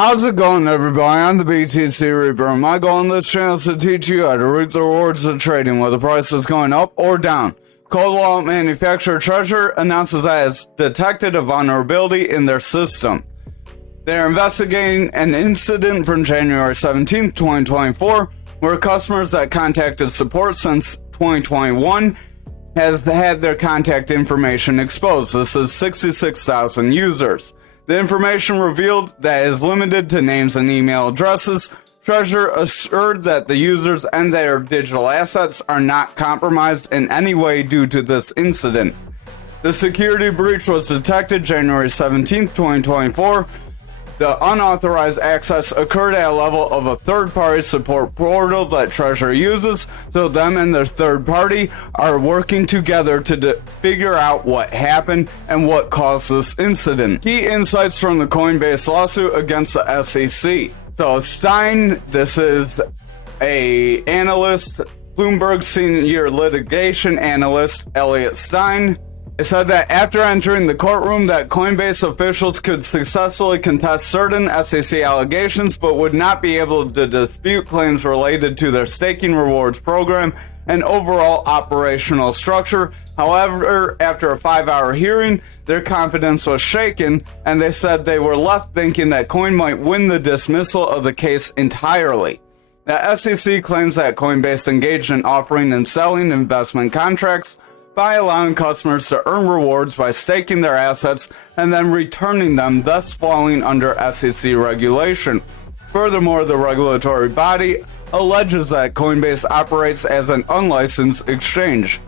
How's it going, everybody? I'm the BTC Reaper. My goal on this channel is to teach you how to reap the rewards of trading, whether the price is going up or down. Cold wallet manufacturer Trezor announces that it's detected a vulnerability in their system. They're investigating an incident from January 17, 2024, where customers that contacted support since 2021 has had their contact information exposed. This is 66,000 users. The information revealed that is limited to names and email addresses. Trezor assured that the users and their digital assets are not compromised in any way due to this incident. The security breach was detected January 17, 2024. The unauthorized access occurred at a level of a third-party support portal that Trezor uses, so them and their third party are working together to figure out what happened and what caused this incident. Key insights from the Coinbase lawsuit against the SEC. So Stein, this is a analyst, Bloomberg senior litigation analyst Elliot Stein. It said that after entering the courtroom that Coinbase officials could successfully contest certain SEC allegations but would not be able to dispute claims related to their staking rewards program and overall operational structure. However, after a 5-hour hearing, their confidence was shaken, and they said they were left thinking that Coin might win the dismissal of the case entirely. The SEC claims that Coinbase engaged in offering and selling investment contracts by allowing customers to earn rewards by staking their assets and then returning them, thus falling under SEC regulation. Furthermore, the regulatory body alleges that Coinbase operates as an unlicensed exchange.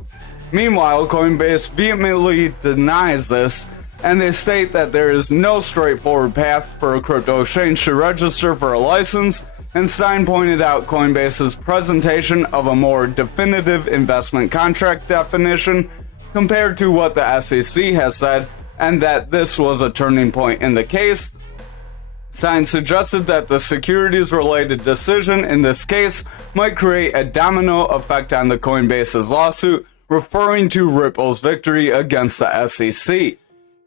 Meanwhile, Coinbase vehemently denies this, and they state that there is no straightforward path for a crypto exchange to register for a license, and Stein pointed out Coinbase's presentation of a more definitive investment contract definition compared to what the SEC has said, and that this was a turning point in the case. Stein suggested that the securities-related decision in this case might create a domino effect on the Coinbase's lawsuit, referring to Ripple's victory against the SEC.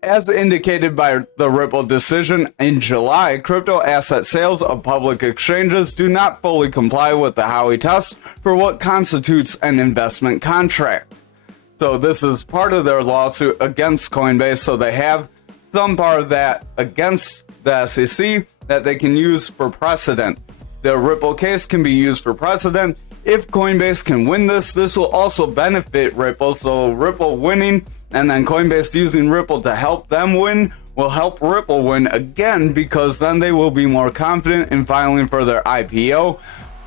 As indicated by the Ripple decision in July, crypto asset sales of public exchanges do not fully comply with the Howey test for what constitutes an investment contract. So this is part of their lawsuit against Coinbase, so they have some part of that against the SEC that they can use for precedent. The Ripple case can be used for precedent. If Coinbase can win this will also benefit Ripple, so Ripple winning and then Coinbase using Ripple to help them win will help Ripple win again, because then they will be more confident in filing for their IPO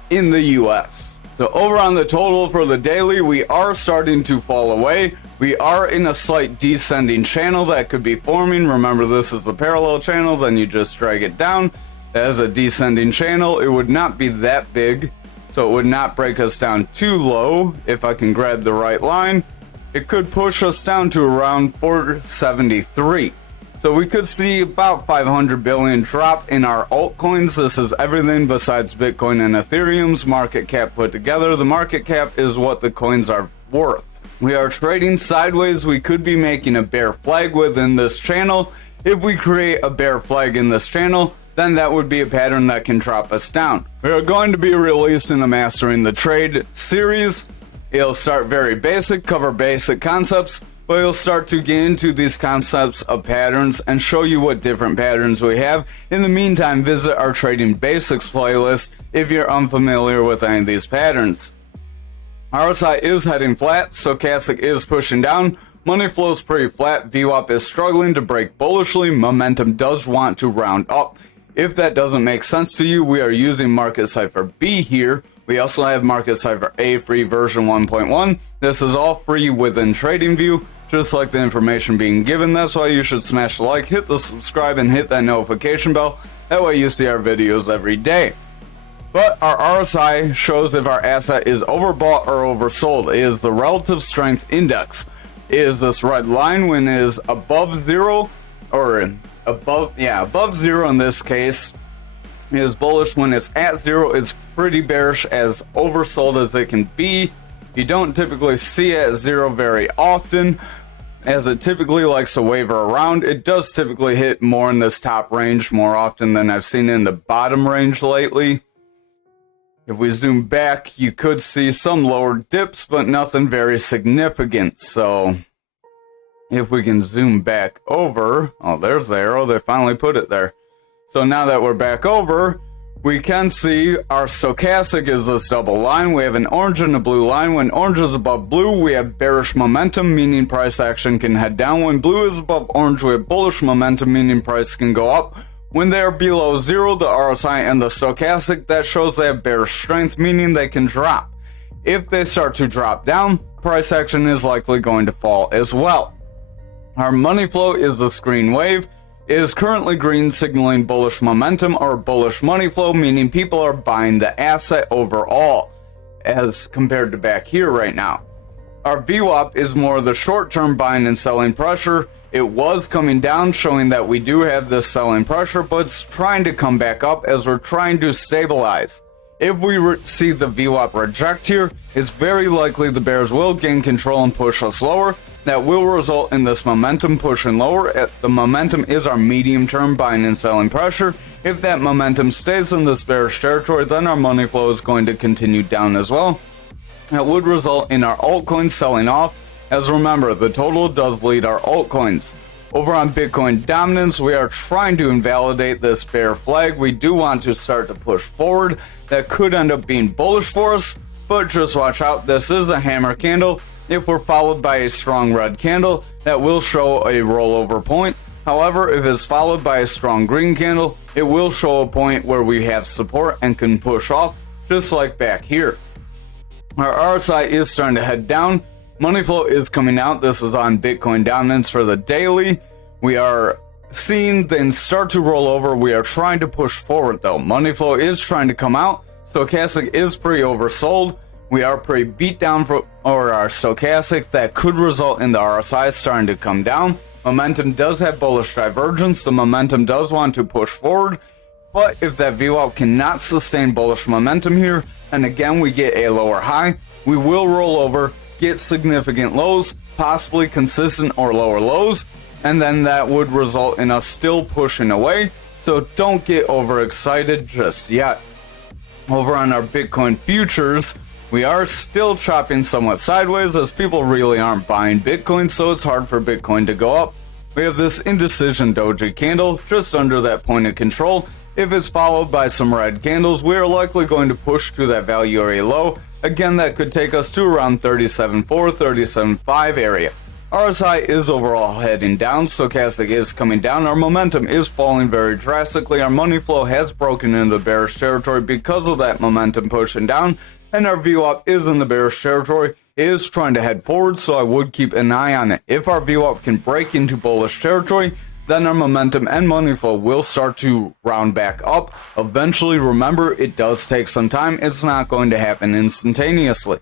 in the US. So over on the total for the daily, we are starting to fall away. We are in a slight descending channel that could be forming. Remember, this is a parallel channel, then you just drag it down. As a descending channel, it would not be that big, so it would not break us down too low. If I can grab the right line, it could push us down to around 473. So we could see about 500 billion drop in our altcoins. This is everything besides Bitcoin and Ethereum's market cap put together. The market cap is what the coins are worth. We are trading sideways. We could be making a bear flag within this channel. If we create a bear flag in this channel, then that would be a pattern that can drop us down. We are going to be releasing the Mastering the Trade series. It'll start very basic, cover basic concepts, but it'll start to get into these concepts of patterns and show you what different patterns we have. In the meantime, visit our Trading Basics playlist if you're unfamiliar with any of these patterns. RSI is heading flat, stochastic is pushing down, money flow's pretty flat, VWAP is struggling to break bullishly, momentum does want to round up. If that doesn't make sense to you, we are using Market Cipher B here. We also have Market Cipher A free version 1.1. This is all free within TradingView, just like the information being given. That's why you should smash the like, hit the subscribe, and hit that notification bell. That way you see our videos every day. But our RSI shows if our asset is overbought or oversold. It is the relative strength index. It is this red line when it is above zero, or above zero in this case. It is bullish. When it's at zero, it's pretty bearish, as oversold as it can be. You don't typically see it at zero very often. as it typically likes to waver around. It does typically hit more in this top range more often than I've seen in the bottom range lately. If we zoom back, you could see some lower dips, but nothing very significant. So if we can zoom back over, oh, there's the arrow, they finally put it there. So now that we're back over, we can see our stochastic is this double line. We have an orange and a blue line. When orange is above blue, we have bearish momentum, meaning price action can head down. When blue is above orange, we have bullish momentum, meaning price can go up. When they are below zero, the RSI and the stochastic, that shows they have bearish strength, meaning they can drop. If they start to drop down, price action is likely going to fall as well. Our money flow is the green wave. It is currently green, signaling bullish momentum or bullish money flow, meaning people are buying the asset overall as compared to back here right now. Our VWAP is more of the short-term buying and selling pressure. It was coming down, showing that we do have this selling pressure, but it's trying to come back up as we're trying to stabilize. If we see the VWAP reject here, it's very likely the bears will gain control and push us lower. That will result in this momentum pushing lower. The momentum is our medium-term buying and selling pressure. If that momentum stays in this bearish territory, then our money flow is going to continue down as well. That would result in our altcoins selling off. As remember, the total does bleed our altcoins. Over on Bitcoin dominance, we are trying to invalidate this bear flag. We do want to start to push forward. That could end up being bullish for us, but just watch out. This is a hammer candle. If we're followed by a strong red candle, that will show a rollover point. However, if it's followed by a strong green candle, it will show a point where we have support and can push off, just like back here. Our RSI is starting to head down. Money flow is coming out. This is on Bitcoin dominance for the daily. We are seeing things start to roll over. We are trying to push forward though. Money flow is trying to come out. Stochastic is pretty oversold. We are pretty beat down for our stochastic. That could result in the RSI starting to come down. Momentum does have bullish divergence. The momentum does want to push forward. But if that VWAP cannot sustain bullish momentum here, and again we get a lower high, we will roll over, get significant lows, possibly consistent or lower lows, and then that would result in us still pushing away. So don't get overexcited just yet. Over on our Bitcoin futures, we are still chopping somewhat sideways as people really aren't buying Bitcoin, so it's hard for Bitcoin to go up. We have this indecision doji candle just under that point of control. If it's followed by some red candles, we are likely going to push to that value area low. Again, that could take us to around 37.4, 37.5 area. RSI is overall heading down, stochastic is coming down, our momentum is falling very drastically, our money flow has broken into the bearish territory because of that momentum pushing down, and our VWAP is in the bearish territory, it is trying to head forward, so I would keep an eye on it. If our VWAP can break into bullish territory, then our momentum and money flow will start to round back up. Eventually, remember, it does take some time. It's not going to happen instantaneously.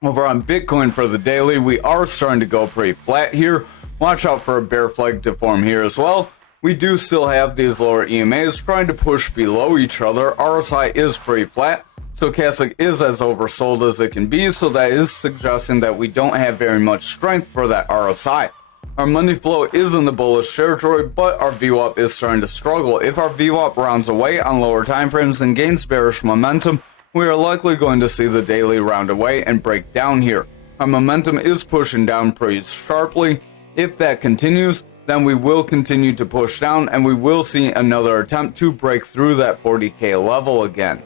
Over on Bitcoin for the daily, we are starting to go pretty flat here. Watch out for a bear flag to form here as well. We do still have these lower EMAs trying to push below each other. RSI is pretty flat. Stochastic is as oversold as it can be, so that is suggesting that we don't have very much strength for that RSI. Our money flow is in the bullish territory, but our VWAP is starting to struggle. If our VWAP rounds away on lower time frames and gains bearish momentum, we are likely going to see the daily round away and break down here. Our momentum is pushing down pretty sharply. If that continues, then we will continue to push down and we will see another attempt to break through that 40k level again.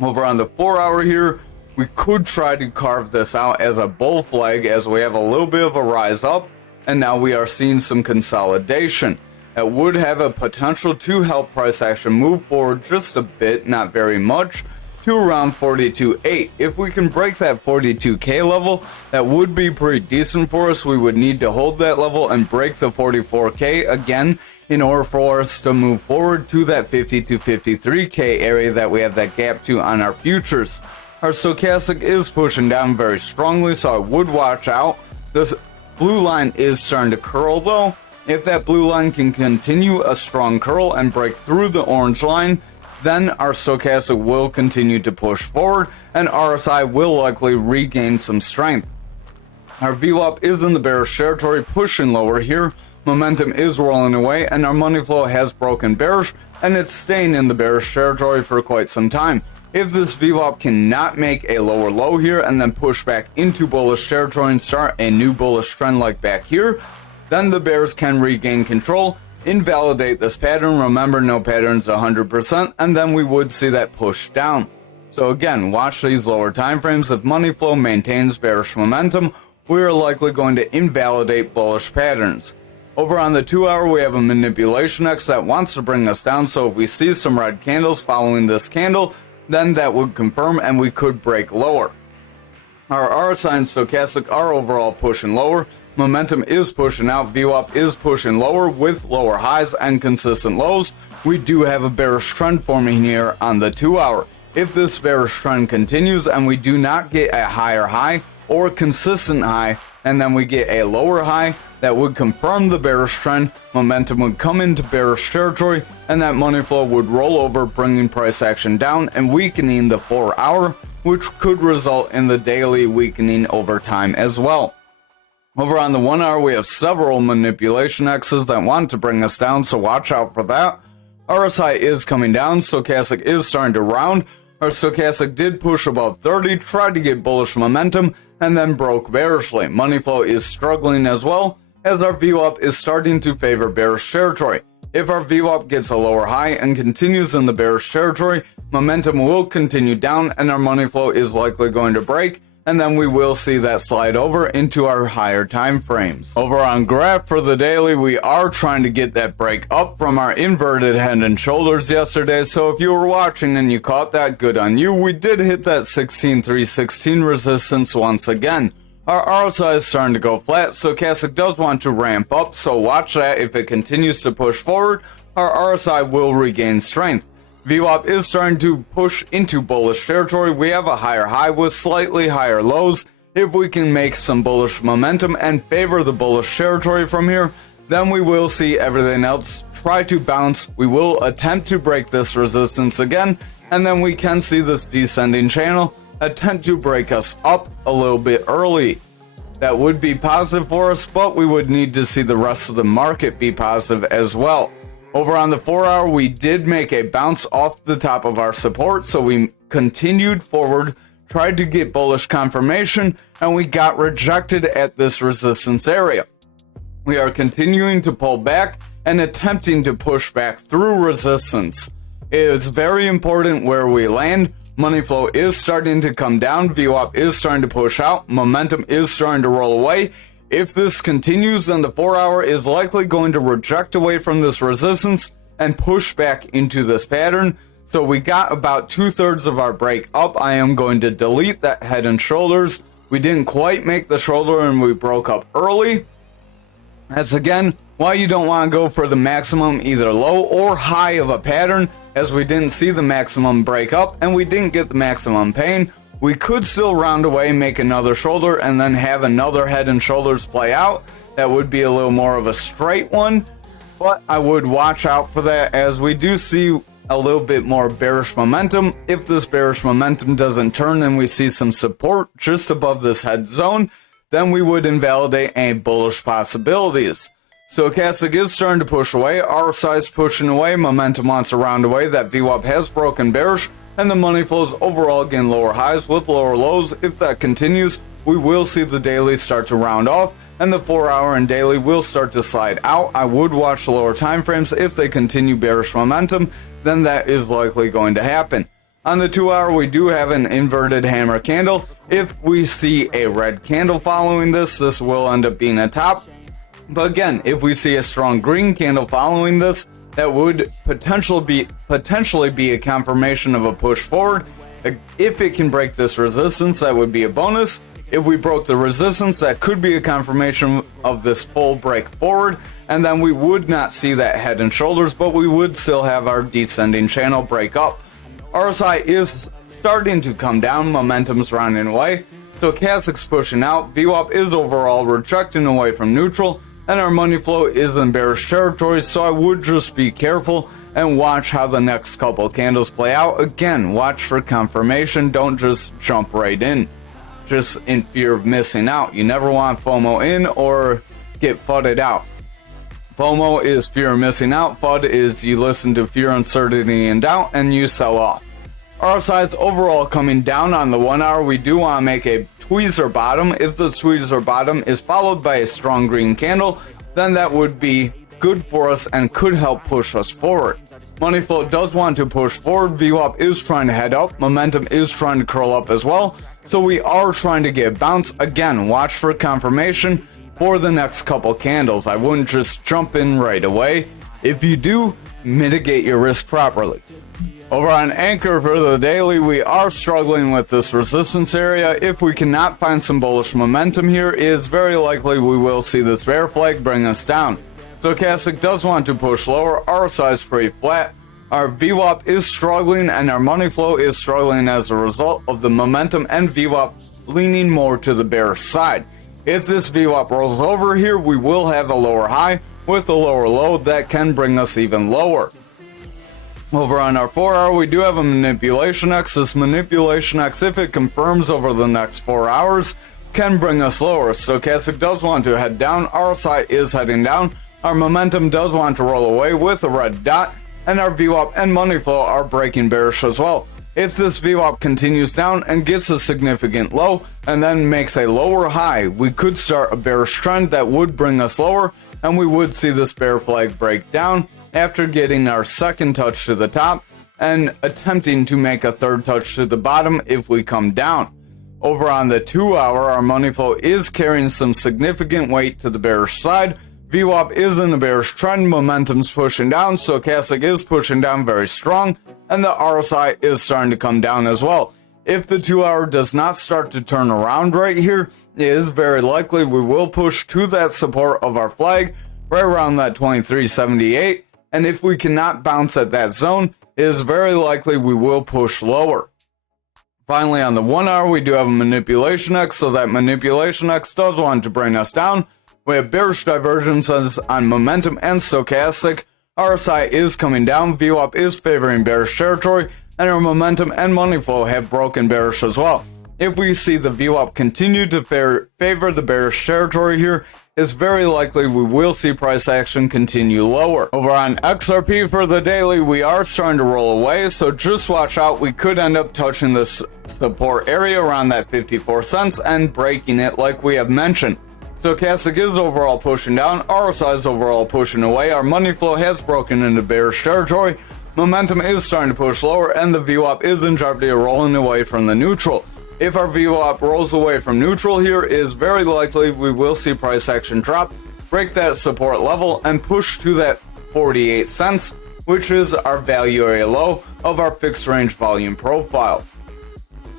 Over on the 4 hour here, we could try to carve this out as a bull flag as we have a little bit of a rise up. And now we are seeing some consolidation that would have a potential to help price action move forward just a bit, not very much, to around 42.8. If we can break that 42k level, that would be pretty decent for us. We would need to hold that level and break the 44k again in order for us to move forward to that 50 to 53k area that we have that gap to on our futures. Our stochastic is pushing down very strongly, so I would watch out. This blue line is starting to curl though. If that blue line can continue a strong curl and break through the orange line, then our stochastic will continue to push forward and RSI will likely regain some strength. Our VWAP is in the bearish territory, pushing lower here. Momentum is rolling away, and our money flow has broken bearish, and it's staying in the bearish territory for quite some time. If this VWAP cannot make a lower low here and then push back into bullish territory and start a new bullish trend like back here, then the bears can regain control, invalidate this pattern. Remember, no pattern's 100%, and then we would see that push down. So again, watch these lower time frames. If money flow maintains bearish momentum, we are likely going to invalidate bullish patterns. Over on the 2 hour, we have a manipulation X that wants to bring us down. So if we see some red candles following this candle, then that would confirm and we could break lower. Our RSI and stochastic are overall pushing lower. Momentum is pushing out. VWAP is pushing lower with lower highs and consistent lows. We do have a bearish trend forming here on the 2 hour. If this bearish trend continues and we do not get a higher high or consistent high, and then we get a lower high, that would confirm the bearish trend. Momentum would come into bearish territory, and that money flow would roll over, bringing price action down and weakening the 4 hour, which could result in the daily weakening over time as well. Over on the 1 hour, we have several manipulation X's that want to bring us down, so watch out for that. RSI is coming down, stochastic is starting to round. Our stochastic did push above 30, tried to get bullish momentum, and then broke bearishly. Money flow is struggling as well, as our VWAP is starting to favor bearish territory. If our VWAP gets a lower high and continues in the bearish territory, momentum will continue down and our money flow is likely going to break, and then we will see that slide over into our higher time frames. Over on graph for the daily, we are trying to get that break up from our inverted head and shoulders yesterday. So if you were watching and you caught that, good on you. We did hit that 16,316 resistance once again. Our RSI is starting to go flat. Stochastic does want to ramp up, so watch that. If it continues to push forward, our RSI will regain strength. VWAP is starting to push into bullish territory. We have a higher high with slightly higher lows. If we can make some bullish momentum and favor the bullish territory from here, then we will see everything else try to bounce. We will attempt to break this resistance again, and then we can see this descending channel attempt to break us up a little bit early. That would be positive for us, but we would need to see the rest of the market be positive as well. Over on the 4 hour, we did make a bounce off the top of our support, so we continued forward, tried to get bullish confirmation, and we got rejected at this resistance area. We are continuing to pull back and attempting to push back through resistance. It is very important where we land. Money flow is starting to come down. VWAP is starting to push out. Momentum is starting to roll away. If this continues, then the 4 hour is likely going to reject away from this resistance and push back into this pattern. So we got about 2/3 of our break up. I am going to delete that head and shoulders. We didn't quite make the shoulder and we broke up early. That's again why you don't want to go for the maximum either low or high of a pattern, as we didn't see the maximum break up and we didn't get the maximum pain. We could still round away, make another shoulder, and then have another head and shoulders play out. That would be a little more of a straight one, but I would watch out for that, as we do see a little bit more bearish momentum. If this bearish momentum doesn't turn and we see some support just above this head zone, then we would invalidate any bullish possibilities. Stochastic is starting to push away. RSI is pushing away. Momentum wants to round away. That VWAP has broken bearish, and the money flows overall getting lower highs with lower lows. If that continues, we will see the daily start to round off, and the 4 hour and daily will start to slide out. I would watch the lower time frames. If they continue bearish momentum, then that is likely going to happen. On the 2 hour, we do have an inverted hammer candle. If we see a red candle following this, this will end up being a top. But again, if we see a strong green candle following this, that would potentially be a confirmation of a push forward. If it can break this resistance, that would be a bonus. If we broke the resistance, that could be a confirmation of this full break forward, and then we would not see that head and shoulders, but we would still have our descending channel break up. RSI is starting to come down. Momentum's rounding away. Stochastic's pushing out. VWAP is overall rejecting away from neutral, and our money flow is in bearish territory, so I would just be careful and watch how the next couple candles play out. Again, watch for confirmation, don't just jump right in. just in fear of missing out. You never want FOMO in or get FUD'd out. FOMO is fear of missing out. FUD is you listen to fear, uncertainty, and doubt, and you sell off. RSI's overall coming down on the 1 hour. We do want to make a tweezer bottom. If the tweezer bottom is followed by a strong green candle, then that would be good for us and could help push us forward. Money flow does want to push forward. VWAP is trying to head up. Momentum is trying to curl up as well. So we are trying to get bounce. Again, watch for confirmation for the next couple candles. I wouldn't just jump in right away. If you do, mitigate your risk properly. Over on Ankr for the daily, we are struggling with this resistance area. If we cannot find some bullish momentum here, it is very likely we will see this bear flag bring us down. Stochastic does want to push lower. RSI is pretty flat. Our VWAP is struggling and our money flow is struggling as a result of the momentum and VWAP leaning more to the bearish side. If this VWAP rolls over here, we will have a lower high with a lower low that can bring us even lower. Over on our 4 hour, we do have a manipulation X. This manipulation X, if it confirms over the next 4 hours, can bring us lower. Stochastic does want to head down. RSI is heading down. Our momentum does want to roll away with a red dot. And our VWAP and money flow are breaking bearish as well. If this VWAP continues down and gets a significant low and then makes a lower high, we could start a bearish trend that would bring us lower, and we would see this bear flag break down after getting our second touch to the top and attempting to make a third touch to the bottom if we come down. Over on the 2 hour, our money flow is carrying some significant weight to the bearish side. VWAP is in the bearish trend, momentum's pushing down, Stochastic is pushing down very strong, and the RSI is starting to come down as well. If the 2 hour does not start to turn around right here, it is very likely we will push to that support of our flag, right around that 2378, and if we cannot bounce at that zone, it is very likely we will push lower. Finally, on the 1 hour, we do have a manipulation X, so that manipulation X does want to bring us down. We have bearish divergences on momentum and stochastic. RSI is coming down, VWAP is favoring bearish territory, and our momentum and money flow have broken bearish as well. If we see the VWAP continue to favor the bearish territory here, it's very likely we will see price action continue lower. Over on XRP for the daily, we are starting to roll away, so just watch out. We could end up touching this support area around that 54 cents and breaking it like we have mentioned. Stochastic is overall pushing down, RSI is overall pushing away, our money flow has broken into bearish territory, momentum is starting to push lower, and the VWAP is in jeopardy of rolling away from the neutral. If our VWAP rolls away from neutral here, it is very likely we will see price action drop, break that support level, and push to that 48 cents, which is our value area low of our fixed range volume profile.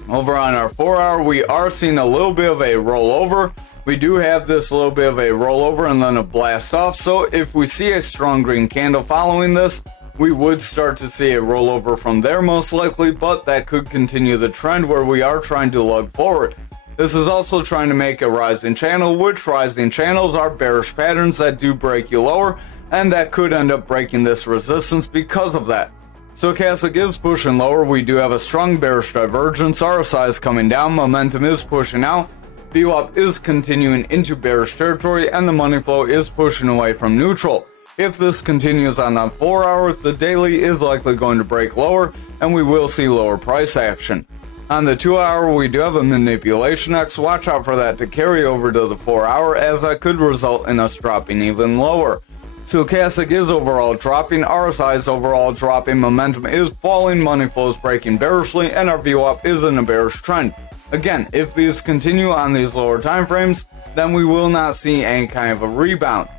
Over on our 4 hour, we are seeing a little bit of a rollover. We do have this little bit of a rollover and then a blast off, so if we see a strong green candle following this, we would start to see a rollover from there most likely, but that could continue the trend where we are trying to lug forward. This is also trying to make a rising channel, which rising channels are bearish patterns that do break you lower, and that could end up breaking this resistance because of that. Stochastic is pushing lower, we do have a strong bearish divergence, RSI is coming down, momentum is pushing out, VWAP is continuing into bearish territory, and the money flow is pushing away from neutral. If this continues on the 4 hour, the daily is likely going to break lower, and we will see lower price action. On the 2 hour, we do have a manipulation X. Watch out for that to carry over to the 4 hour, as that could result in us dropping even lower. Stochastic is overall dropping, RSI is overall dropping, momentum is falling, money flow is breaking bearishly, and our VWAP is in a bearish trend. Again, if these continue on these lower time frames, then we will not see any kind of a rebound.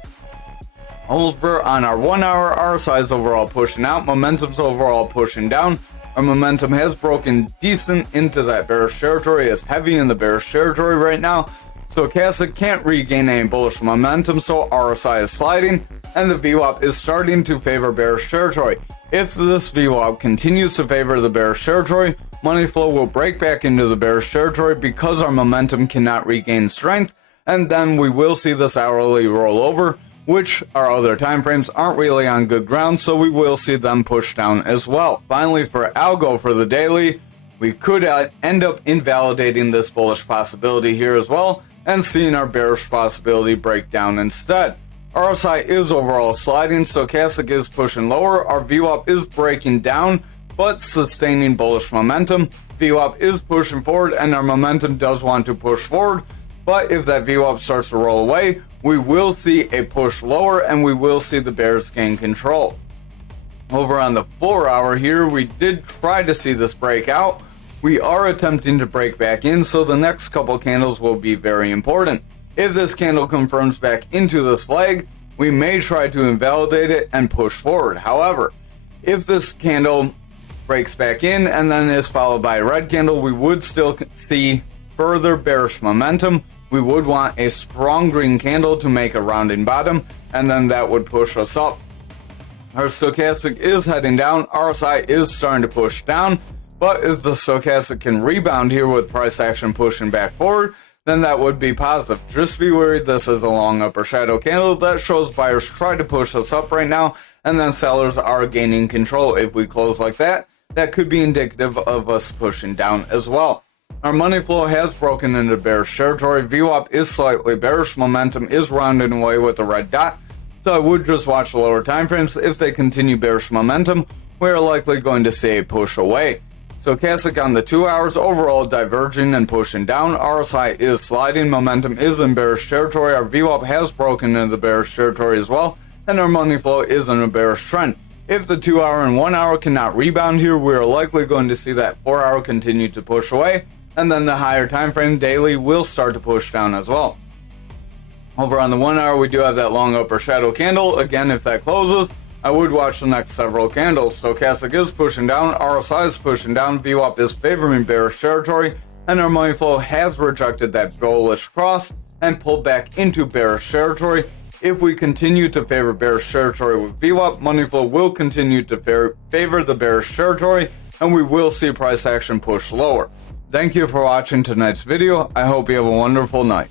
Over on our 1 hour, RSI is overall pushing out, momentum's overall pushing down. Our momentum has broken decent into that bearish territory, it's heavy in the bearish territory right now. Stochastic can't regain any bullish momentum, so RSI is sliding, and the VWAP is starting to favor bearish territory. If this VWAP continues to favor the bearish territory, money flow will break back into the bearish territory because our momentum cannot regain strength, and then we will see this hourly roll over, which our other time frames aren't really on good ground, so we will see them push down as well. Finally, for ALGO for the daily, we could end up invalidating this bullish possibility here as well and seeing our bearish possibility break down instead. RSI is overall sliding, stochastic is pushing lower, our VWAP is breaking down but sustaining bullish momentum. VWAP is pushing forward and our momentum does want to push forward, but if that VWAP starts to roll away, we will see a push lower and we will see the bears gain control. Over on the 4 hour here, we did try to see this break out. We are attempting to break back in, so the next couple candles will be very important. If this candle confirms back into this flag, we may try to invalidate it and push forward. However, if this candle breaks back in and then is followed by a red candle, we would still see further bearish momentum. We would want a strong green candle to make a rounding bottom, and then that would push us up. Our stochastic is heading down, RSI is starting to push down, but if the stochastic can rebound here with price action pushing back forward, then that would be positive. Just be worried, this is a long upper shadow candle that shows buyers try to push us up right now, and then sellers are gaining control. If we close like that, that could be indicative of us pushing down as well. Our money flow has broken into bearish territory. VWAP is slightly bearish. Momentum is rounding away with a red dot. So I would just watch the lower time frames. If they continue bearish momentum, we're likely going to see a push away. Stochastic on the 2 hours, overall diverging and pushing down. RSI is sliding. Momentum is in bearish territory. Our VWAP has broken into the bearish territory as well. And our money flow is in a bearish trend. If the 2 hour and 1 hour cannot rebound here, we are likely going to see that 4 hour continue to push away. And then the higher time frame daily will start to push down as well. Over on the 1 hour, we do have that long upper shadow candle. Again, if that closes, I would watch the next several candles. Stochastic is pushing down, RSI is pushing down, VWAP is favoring bearish territory, and our money flow has rejected that bullish cross and pulled back into bearish territory. If we continue to favor bearish territory with VWAP, money flow will continue to favor the bearish territory, and we will see price action push lower. Thank you for watching tonight's video. I hope you have a wonderful night.